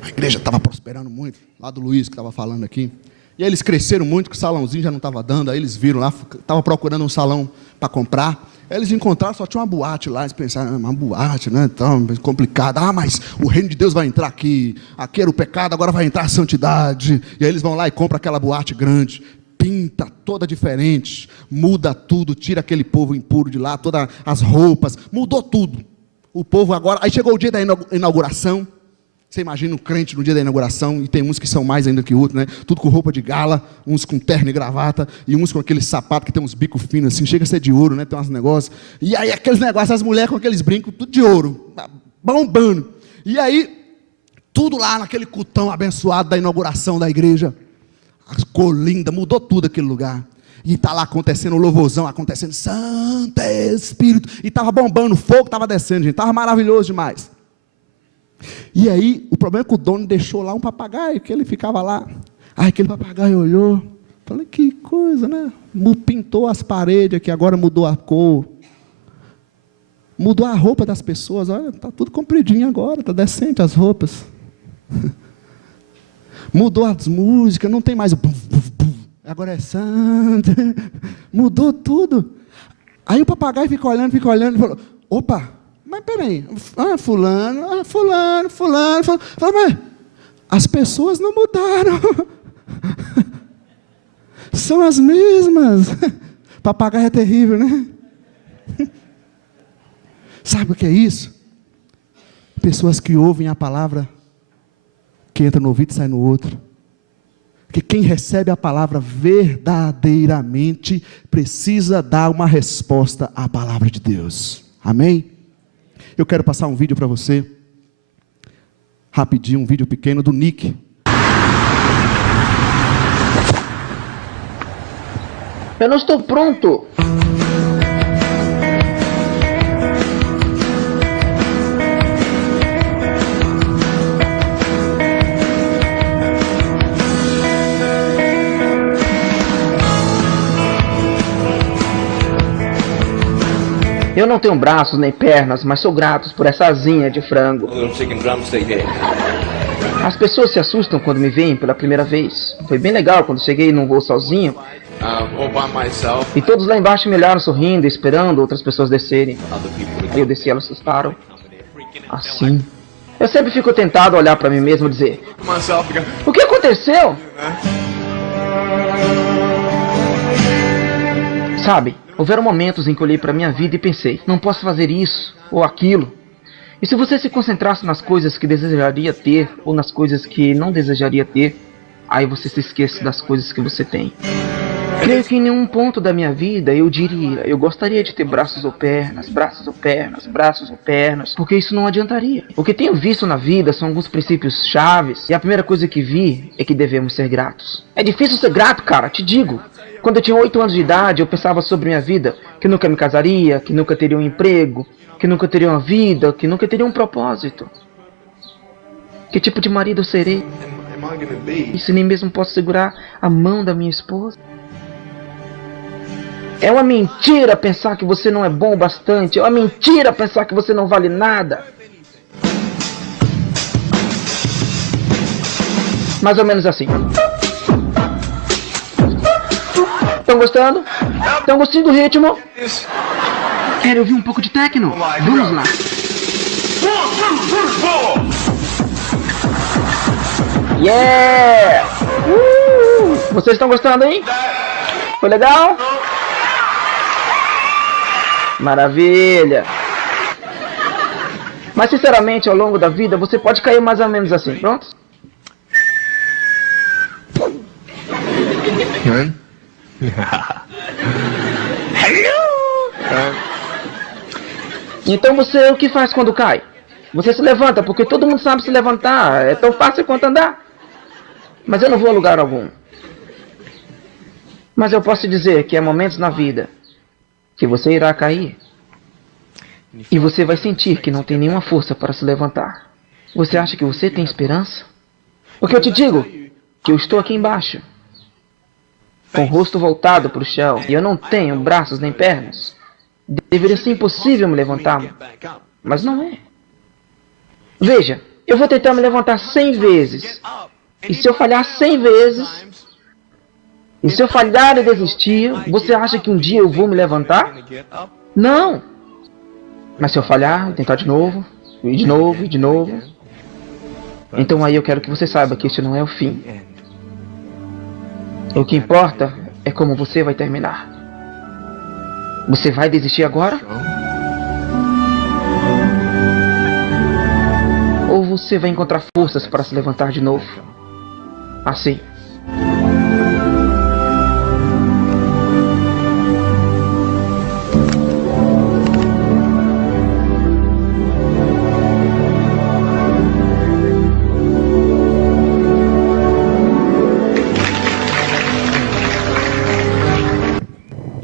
a igreja estava prosperando muito, lá do Luiz que estava falando aqui, E aí eles cresceram muito, que o salãozinho já não estava dando. Aí eles viram lá, estavam procurando um salão para comprar. Aí eles encontraram, só tinha uma boate lá. Eles pensaram, uma boate, né? Então, complicado. Ah, mas o reino de Deus vai entrar aqui. Aqui era o pecado, agora vai entrar a santidade. E aí eles vão lá e compram aquela boate grande. Pinta toda diferente. Muda tudo, tira aquele povo impuro de lá, todas as roupas. Mudou tudo. O povo agora... Aí chegou o dia da inauguração. Você imagina um crente no dia da inauguração, e tem uns que são mais ainda que outros, né? Tudo com roupa de gala, uns com terno e gravata, e uns com aqueles sapatos que tem uns bicos finos assim, chega a ser de ouro, né? Tem uns negócios. E aí aqueles negócios, as mulheres com aqueles brincos, tudo de ouro, bombando. E aí, tudo lá naquele cultão abençoado da inauguração da igreja. Ficou linda, mudou tudo aquele lugar. E está lá acontecendo o louvorzão, acontecendo, Santo Espírito. E estava bombando, fogo estava descendo, gente. Estava maravilhoso demais. E aí, o problema é que o dono deixou lá um papagaio, que ele ficava lá. Aí aquele papagaio olhou, falei, que coisa, né? Pintou as paredes aqui, agora mudou a cor. Mudou a roupa das pessoas, olha, está tudo compridinho agora, está decente as roupas. Mudou as músicas, não tem mais o buf, buf, buf. Agora é santo. Mudou tudo. Aí o papagaio fica olhando e falou, opa, mas peraí, fulano, mas as pessoas não mudaram, são as mesmas. Papagaio é terrível, né? Sabe o que é isso? Pessoas que ouvem a palavra, que entra no ouvido e sai no outro. Porque quem recebe a palavra verdadeiramente precisa dar uma resposta à palavra de Deus. Amém? Eu quero passar um vídeo para você, rapidinho, um vídeo pequeno do Nick. Eu não estou pronto. Eu não tenho braços nem pernas, mas sou grato por essa asinha de frango. As pessoas se assustam quando me veem pela primeira vez. Foi bem legal quando cheguei num voo sozinho. E todos lá embaixo me olharam sorrindo, esperando outras pessoas descerem. Aí eu desci e elas assustaram. Assim. Eu sempre fico tentado a olhar para mim mesmo e dizer: o que aconteceu? Sabe? Houveram momentos em que olhei para minha vida e pensei, não posso fazer isso ou aquilo. E se você se concentrasse nas coisas que desejaria ter ou nas coisas que não desejaria ter, aí você se esquece das coisas que você tem. Creio que em nenhum ponto da minha vida eu diria, eu gostaria de ter braços ou pernas, porque isso não adiantaria. O que tenho visto na vida são alguns princípios chaves, e a primeira coisa que vi é que devemos ser gratos. É difícil ser grato, cara, te digo. Quando eu tinha 8 anos de idade, eu pensava sobre minha vida, que nunca me casaria, que nunca teria um emprego, que nunca teria uma vida, que nunca teria um propósito. Que tipo de marido eu serei? E se nem mesmo posso segurar a mão da minha esposa? É uma mentira pensar que você não é bom o bastante. É uma mentira pensar que você não vale nada. Mais ou menos assim. Estão gostando? Estão gostando do ritmo? Querem ouvir um pouco de techno? Vamos lá. Yeah! Vocês estão gostando, hein? Foi legal? Maravilha! Mas sinceramente, ao longo da vida, você pode cair mais ou menos assim, pronto? Então você o que faz quando cai? Você se levanta, porque todo mundo sabe se levantar. É tão fácil quanto andar. Mas eu não vou a lugar algum. Mas eu posso dizer que há momentos na vida que você irá cair. E você vai sentir que não tem nenhuma força para se levantar. Você acha que você tem esperança? Porque eu te digo que eu estou aqui embaixo, com o rosto voltado para o chão, e eu não tenho braços nem pernas. Deveria ser impossível me levantar, mas não é. Veja, eu vou tentar me levantar 100 vezes. E se eu falhar 100 vezes, E se eu falhar e desistir, você acha que um dia eu vou me levantar? Não! Mas se eu falhar, tentar de novo, e de novo, e de novo, então aí eu quero que você saiba que isso não é o fim. O que importa é como você vai terminar. Você vai desistir agora? Ou você vai encontrar forças para se levantar de novo? Assim.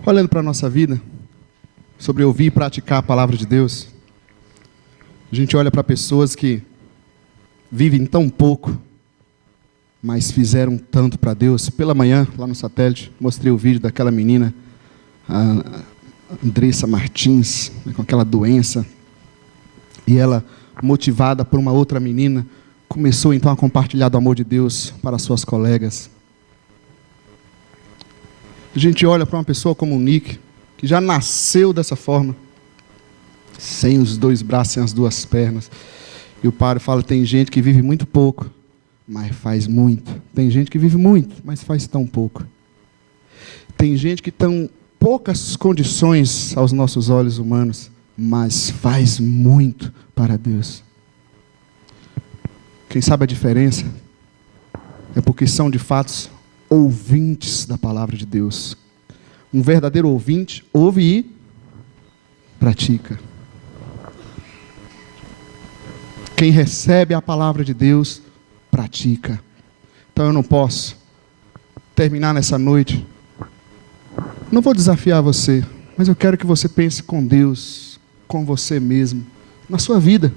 Olhando para a nossa vida, sobre ouvir e praticar a palavra de Deus, a gente olha para pessoas que vivem tão pouco, mas fizeram tanto para Deus. Pela manhã, lá no satélite, mostrei o vídeo daquela menina, a Andressa Martins, com aquela doença, e ela, motivada por uma outra menina, começou então a compartilhar do amor de Deus para suas colegas. A gente olha para uma pessoa como o Nick, que já nasceu dessa forma, sem os dois braços, sem as duas pernas. E o padre fala, tem gente que vive muito pouco, mas faz muito. Tem gente que vive muito, mas faz tão pouco. Tem gente que tem poucas condições aos nossos olhos humanos, mas faz muito para Deus. Quem sabe a diferença é porque são de fato ouvintes da palavra de Deus. Um verdadeiro ouvinte ouve e pratica. Quem recebe a palavra de Deus, pratica. Então eu não posso terminar nessa noite. Não vou desafiar você, mas eu quero que você pense com Deus, com você mesmo, na sua vida,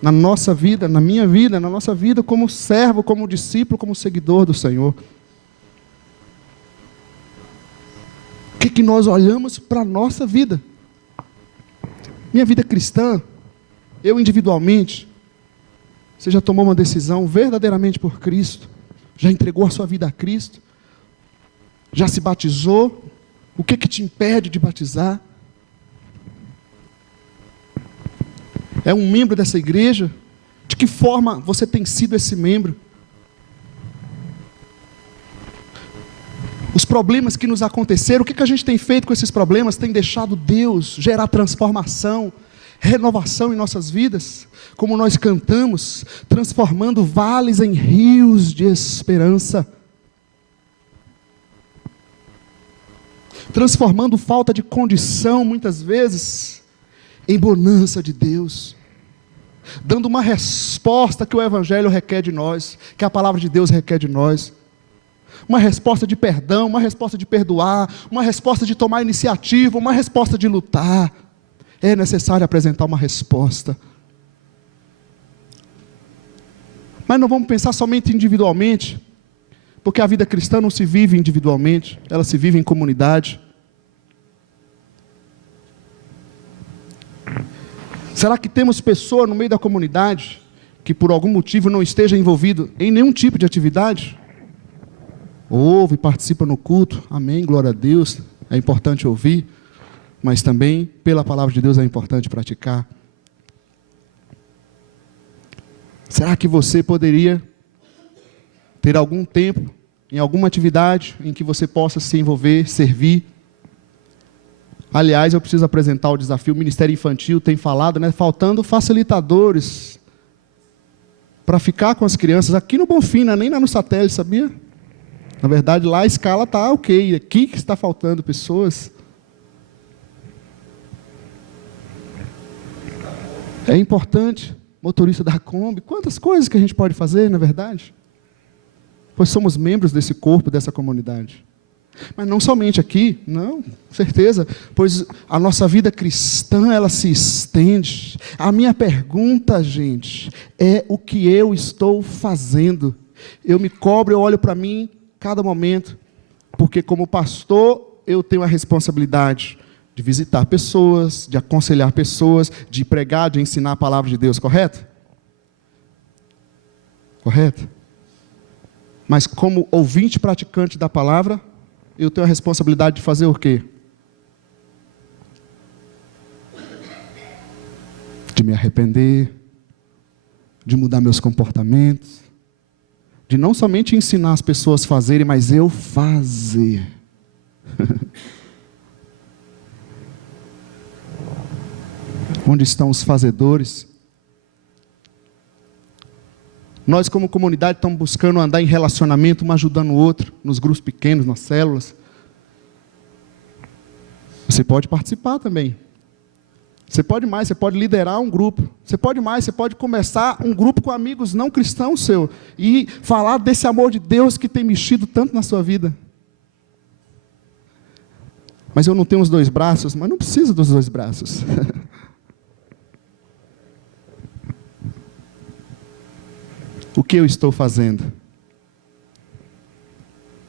na nossa vida, na minha vida, na nossa vida, como servo, como discípulo, como seguidor do Senhor. O que nós olhamos para a nossa vida? Minha vida cristã, eu individualmente, você já tomou uma decisão verdadeiramente por Cristo? Já entregou a sua vida a Cristo? Já se batizou? O que te impede de batizar? É um membro dessa igreja? De que forma você tem sido esse membro? Os problemas que nos aconteceram, o que a gente tem feito com esses problemas? Tem deixado Deus gerar transformação, renovação em nossas vidas? Como nós cantamos, transformando vales em rios de esperança. Transformando falta de condição, muitas vezes, em bonança de Deus. Dando uma resposta que o Evangelho requer de nós, que a palavra de Deus requer de nós. Uma resposta de perdão, uma resposta de perdoar, uma resposta de tomar iniciativa, uma resposta de lutar. É necessário apresentar uma resposta. Mas não vamos pensar somente individualmente, porque a vida cristã não se vive individualmente, ela se vive em comunidade. Será que temos pessoa no meio da comunidade que por algum motivo não esteja envolvido em nenhum tipo de atividade? Ouve, participa no culto, amém, glória a Deus, é importante ouvir, mas também, pela palavra de Deus, é importante praticar. Será que você poderia ter algum tempo, em alguma atividade, em que você possa se envolver, servir? Aliás, eu preciso apresentar o desafio, o Ministério Infantil tem falado, faltando facilitadores, para ficar com as crianças, aqui no Bonfim, nem lá no satélite, sabia? Na verdade, lá a escala está ok. Aqui que está faltando pessoas. É importante. Motorista da Kombi. Quantas coisas que a gente pode fazer, na verdade? Pois somos membros desse corpo, dessa comunidade. Mas não somente aqui, não, certeza. Pois a nossa vida cristã, ela se estende. A minha pergunta, gente, é o que eu estou fazendo. Eu me cobro, eu olho para mim, cada momento, porque como pastor, eu tenho a responsabilidade de visitar pessoas, de aconselhar pessoas, de pregar, de ensinar a palavra de Deus, correto? Correto? Mas como ouvinte praticante da palavra, eu tenho a responsabilidade de fazer o quê? De me arrepender, de mudar meus comportamentos, de não somente ensinar as pessoas a fazerem, mas eu fazer. Onde estão os fazedores? Nós, como comunidade, estamos buscando andar em relacionamento, um ajudando o outro, nos grupos pequenos, nas células. Você pode participar também. Você pode mais, você pode liderar um grupo. Você pode mais, você pode começar um grupo com amigos não cristãos seu e falar desse amor de Deus que tem mexido tanto na sua vida. Mas eu não tenho os 2 braços, mas não preciso dos 2 braços. O que eu estou fazendo?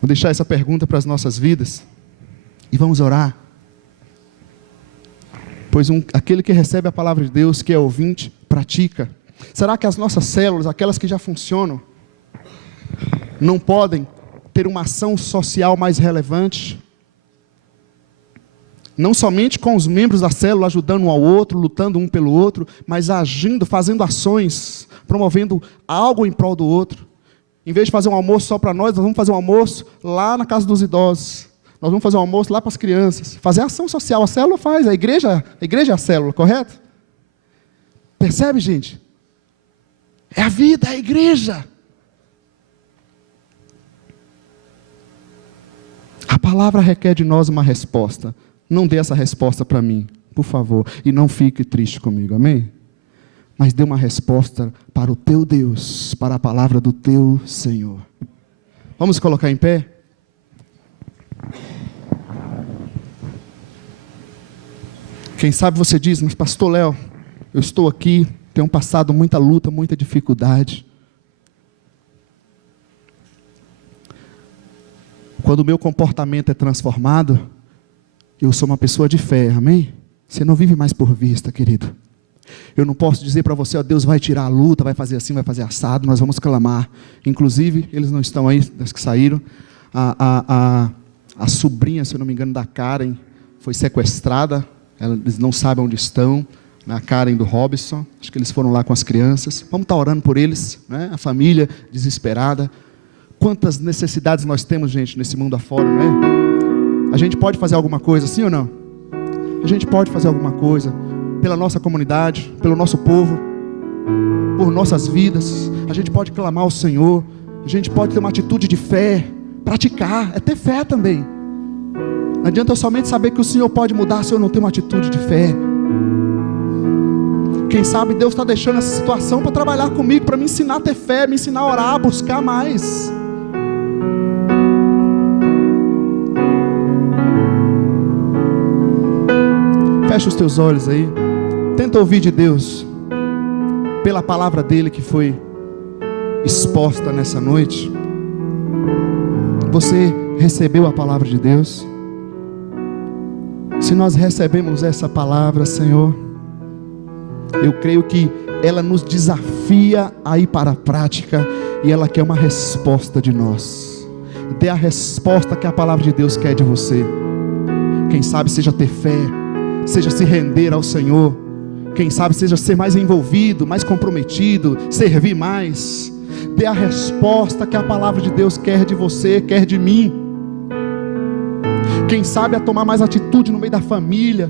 Vou deixar essa pergunta para as nossas vidas e vamos orar. Pois aquele que recebe a palavra de Deus, que é ouvinte, pratica. Será que as nossas células, aquelas que já funcionam, não podem ter uma ação social mais relevante? Não somente com os membros da célula ajudando um ao outro, lutando um pelo outro, mas agindo, fazendo ações, promovendo algo em prol do outro. Em vez de fazer um almoço só para nós vamos fazer um almoço lá na casa dos idosos. Nós vamos fazer um almoço lá para as crianças. Fazer ação social. A célula faz, a igreja é a célula, correto? Percebe, gente? É a vida, é a igreja. A palavra requer de nós uma resposta. Não dê essa resposta para mim, por favor. E não fique triste comigo, amém? Mas dê uma resposta para o teu Deus, para a palavra do teu Senhor. Vamos colocar em pé? Quem sabe você diz, mas pastor Léo, eu estou aqui, tenho passado muita luta, muita dificuldade. Quando o meu comportamento é transformado, eu sou uma pessoa de fé, amém? Você não vive mais por vista, querido. Eu não posso dizer para você, ó, Deus vai tirar a luta, vai fazer assim, vai fazer assado, nós vamos clamar. Inclusive, eles não estão aí, das que saíram. A sobrinha, se eu não me engano, da Karen, foi sequestrada. Eles não sabem onde estão. A Karen do Robson, acho que eles foram lá com as crianças. Vamos estar orando por eles, né? A família desesperada. Quantas necessidades nós temos, gente, nesse mundo afora, né? A gente pode fazer alguma coisa, sim ou não? A gente pode fazer alguma coisa pela nossa comunidade, pelo nosso povo, por nossas vidas. A gente pode clamar ao Senhor. A gente pode ter uma atitude de fé, praticar, é ter fé também. Não adianta eu somente saber que o Senhor pode mudar se eu não tenho uma atitude de fé. Quem sabe Deus está deixando essa situação para trabalhar comigo, para me ensinar a ter fé, me ensinar a orar, a buscar mais. Fecha os teus olhos aí. Tenta ouvir de Deus, pela palavra dele que foi exposta nessa noite. Você recebeu a palavra de Deus? Se nós recebemos essa palavra, Senhor, eu creio que ela nos desafia a ir para a prática e ela quer uma resposta de nós. Dê a resposta que a palavra de Deus quer de você. Quem sabe seja ter fé, seja se render ao Senhor. Quem sabe seja ser mais envolvido, mais comprometido, servir mais. Dê a resposta que a palavra de Deus quer de você, quer de mim. Quem sabe a tomar mais atitude no meio da família.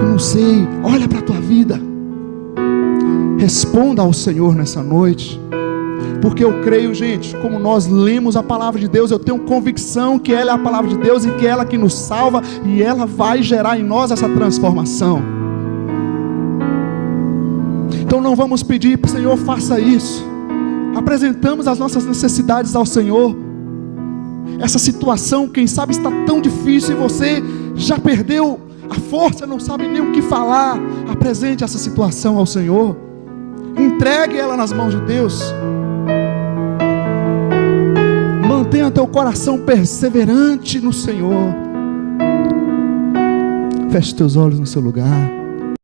Eu não sei, olha para a tua vida. Responda ao Senhor nessa noite. Porque eu creio, gente, como nós lemos a palavra de Deus, eu tenho convicção que ela é a palavra de Deus e que é ela que nos salva, e ela vai gerar em nós essa transformação. Então não vamos pedir para o Senhor, faça isso. Apresentamos as nossas necessidades ao Senhor. Essa situação, quem sabe, está tão difícil e você já perdeu a força, não sabe nem o que falar. Apresente essa situação ao Senhor. Entregue ela nas mãos de Deus. Mantenha teu coração perseverante no Senhor. Feche teus olhos no seu lugar.